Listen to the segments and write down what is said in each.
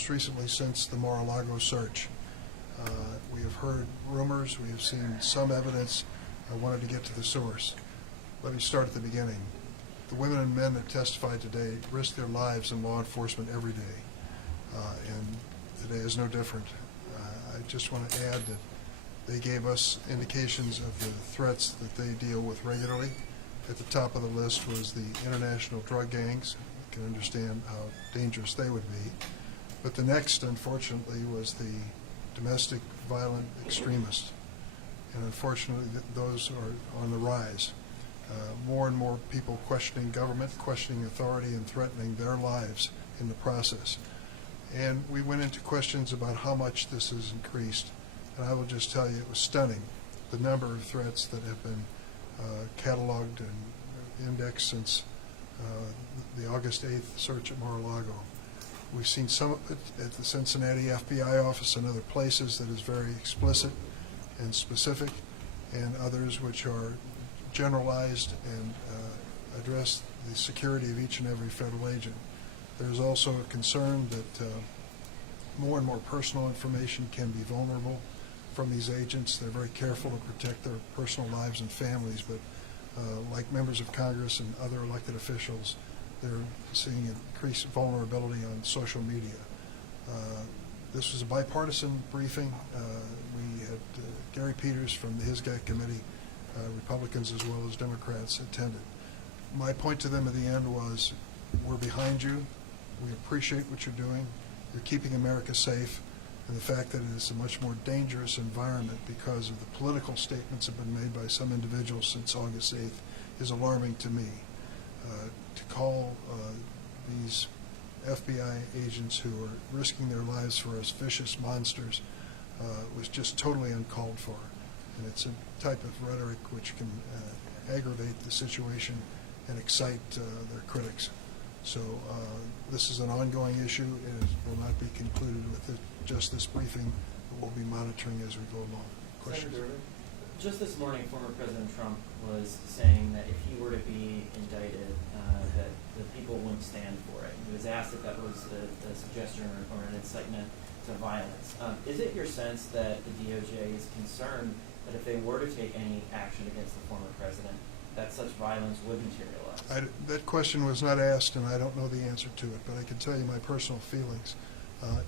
most recently since the Mar-a-Lago search. We have heard rumors, we have seen some evidence. I wanted to get to the source. Let me start at the beginning. The women and men that testified today risk their lives in law enforcement every day, and today is no different. I just want to add that they gave us indications of the threats that they deal with regularly. At the top of the list was the international drug gangs. You can understand how dangerous they would be. But the next, unfortunately, was the domestic violent extremists. And unfortunately, those are on the rise. More and more people questioning government, questioning authority, and threatening their lives in the process. And we went into questions about how much this has increased. And I will just tell you, it was stunning, the number of threats that have been cataloged and indexed since the August 8th search at Mar-a-Lago. We've seen some of it at the Cincinnati FBI office and other places that is very explicit and specific, and others which are generalized and address the security of each and every federal agent. There's also a concern that more and more personal information can be vulnerable from these agents. They're very careful to protect their personal lives and families, but like members of Congress and other elected officials, they're seeing increased vulnerability on social media. This was a bipartisan briefing. We had Gary Peters from the HISGAC committee, Republicans as well as Democrats attended. My point to them at the end was, we're behind you. We appreciate what you're doing. You're keeping America safe. And the fact that it is a much more dangerous environment because of the political statements that have been made by some individuals since August 8th is alarming to me. To call these FBI agents who are risking their lives for us vicious monsters was just totally uncalled for. And it's a type of rhetoric which can aggravate the situation and excite their critics. So this is an ongoing issue. It will not be concluded with just this briefing, but we'll be monitoring as we go along. Questions? Senator, just this morning, former President Trump was saying that if he were to be indicted, that the people wouldn't stand for it. He was asked if that was a suggestion or an incitement to violence. Is it your sense that the DOJ is concerned that if they were to take any action against the former president, that such violence would materialize? That question was not asked, and I don't know the answer to it, but I can tell you my personal feelings.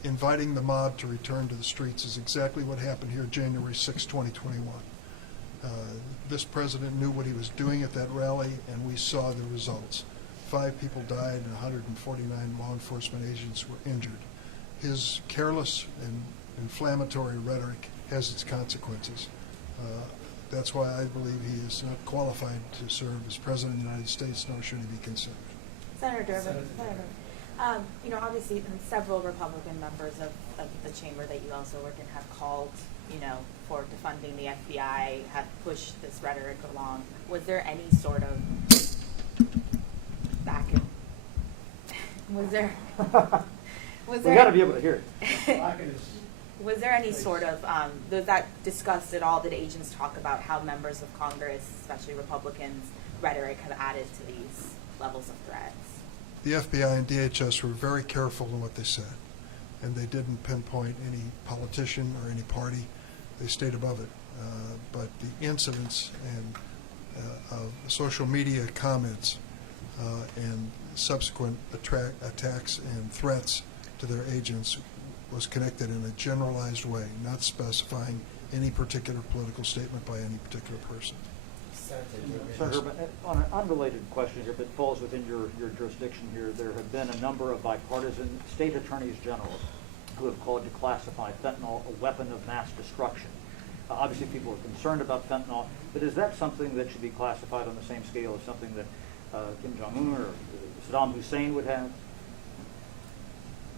Inviting the mob to return to the streets is exactly what happened here January 6, 2021. This president knew what he was doing at that rally, and we saw the results. 5 people died and 149 law enforcement agents were injured. His careless and inflammatory rhetoric has its consequences. That's why I believe he is not qualified to serve as President of the United States, nor should he be considered. Senator Durbin. Obviously, several Republican members of the chamber that you also work in have called, for defunding the FBI, have pushed this rhetoric along. Was there any sort of was there we got to be able to hear it. Was there any sort of, was that discussed at all? Did agents talk about how members of Congress, especially Republicans, rhetoric have added to these levels of threats? The FBI and DHS were very careful in what they said, and they didn't pinpoint any politician or any party. They stayed above it. But the incidents and of social media comments and subsequent attacks and threats to their agents was connected in a generalized way, not specifying any particular political statement by any particular person. Senator, on an unrelated question here, but falls within your jurisdiction here, there have been a number of bipartisan state attorneys general who have called to classify fentanyl a weapon of mass destruction. Obviously, people are concerned about fentanyl, but is that something that should be classified on the same scale as something that Kim Jong-un or Saddam Hussein would have?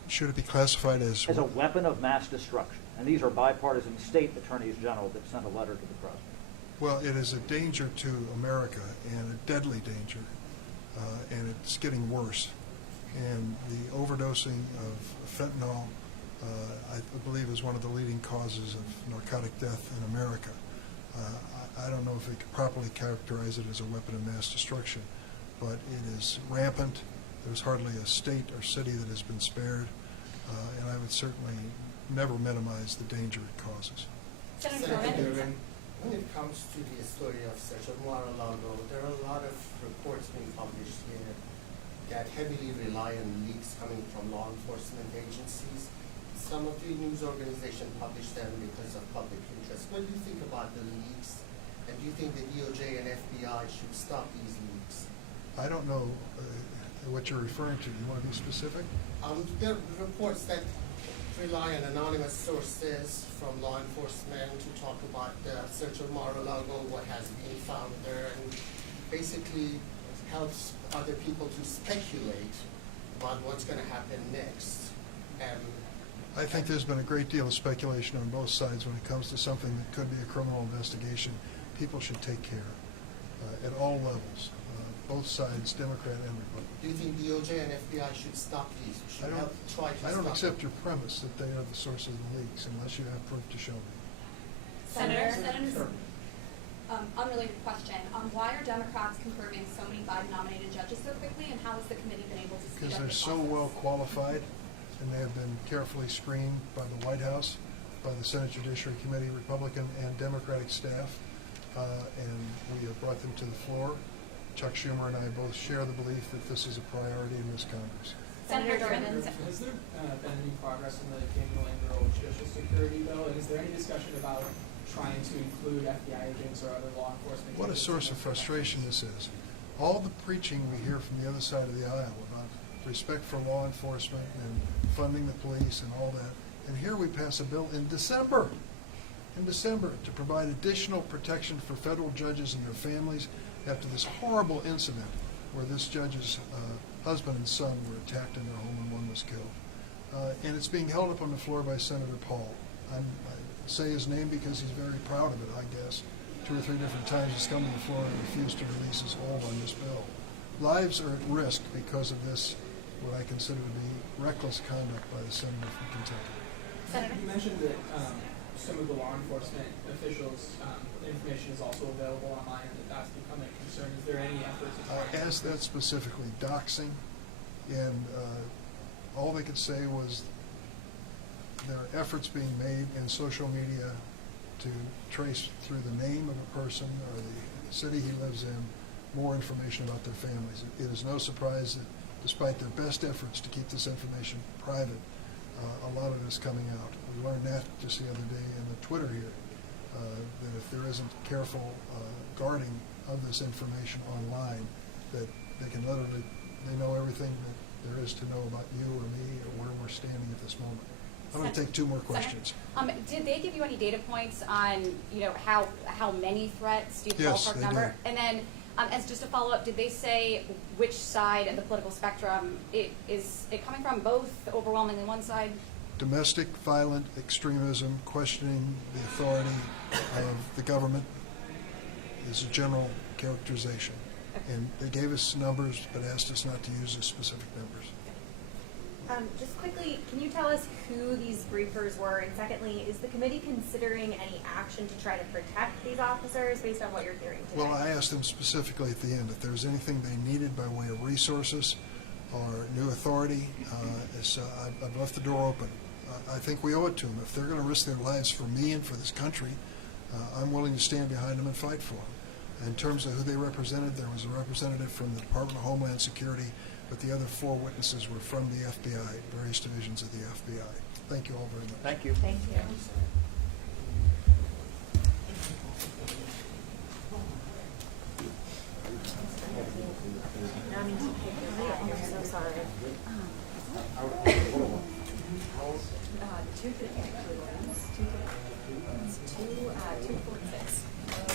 Should it be classified as a weapon of mass destruction? And these are bipartisan state attorneys general that sent a letter to the president. Well, it is a danger to America, and a deadly danger, and it's getting worse. And the overdosing of fentanyl, I believe, is one of the leading causes of narcotic death in America. I don't know if we could properly characterize it as a weapon of mass destruction, but it is rampant. There's hardly a state or city that has been spared, and I would certainly never minimize the danger it causes. Senator Durbin, when it comes to the story of Sergio Mar-a-Lago, there are a lot of reports being published here that heavily rely on leaks coming from law enforcement agencies. Some of the news organizations publish them because of public interest. What do you think about the leaks? And do you think the DOJ and FBI should stop these leaks? I don't know what you're referring to. You want to be specific? There are reports that rely on anonymous sources from law enforcement to talk about Sergio Mar-a-Lago, what has been found there, and basically helps other people to speculate about what's going to happen next. I think there's been a great deal of speculation on both sides when it comes to something that could be a criminal investigation. People should take care at all levels, both sides, Democrat and Republican. Do you think DOJ and FBI should stop these? Should help try to I don't stop accept them? your premise that they are the source of the leaks unless you have proof to show me. Senator, unrelated question. Why are Democrats confirming so many Biden-nominated judges so quickly, and how has the committee been able to speed Because up they're the so process? well qualified, and they have been carefully screened by the White House, by the Senate Judiciary Committee, Republican and Democratic staff, and we have brought them to the floor. Chuck Schumer and I both share the belief that this is a priority in this Congress. Senator Durbin. Has there been any progress in the Campbell and judicial security bill? And is there any discussion about trying to include FBI agents or other law enforcement? What a agents source in of this frustration this is. All the preaching we hear from the other side of the aisle about respect for law enforcement and funding the police and all that, and here we pass a bill in December to provide additional protection for federal judges and their families after this horrible incident where this judge's husband and son were attacked in their home and one was killed. And it's being held up on the floor by Senator Paul. I say his name because he's very proud of it, I guess. 2 or 3 different times he's come to the floor and refused to release his hold on this bill. Lives are at risk because of this, what I consider to be reckless conduct by the senator from Kentucky. Senator. You mentioned that some of the law enforcement officials' information is also available online, and that's becoming a concern. Is there any effort to try I asked that specifically, doxing, and all they could say was there are efforts being made in social media to trace through the name of a person or the city he lives in more information about their families. It is no surprise that despite their best efforts to keep this information private, a lot of it is coming out. We learned that just the other day in the Twitter here, that if there isn't careful guarding of this information online, that they can literally, they know everything that there is to know about you or me or where we're standing at this moment. I'm going to take 2 more questions. Did they give you any data points on, how many threats? Do you have a Yes, ballpark they number? And then, as just a follow-up, did they say which side of the political spectrum is it coming from? Both, overwhelmingly one side? Domestic violent extremism, questioning the authority of the government is a general characterization. And they gave us numbers but asked us not to use the specific numbers. Just quickly, can you tell us who these briefers were? And secondly, is the committee considering any action to try to protect these officers based on what you're hearing today? Well, I asked them specifically at the end if there was anything they needed by way of resources or new authority. I've left the door open. I think we owe it to them. If they're going to risk their lives for me and for this country, I'm willing to stand behind them and fight for them. In terms of who they represented, there was a representative from the Department of Homeland Security, but the other 4 witnesses were from the FBI, various divisions of the FBI. Thank you all very much. Thank you. Thank you. I'm so sorry. 246.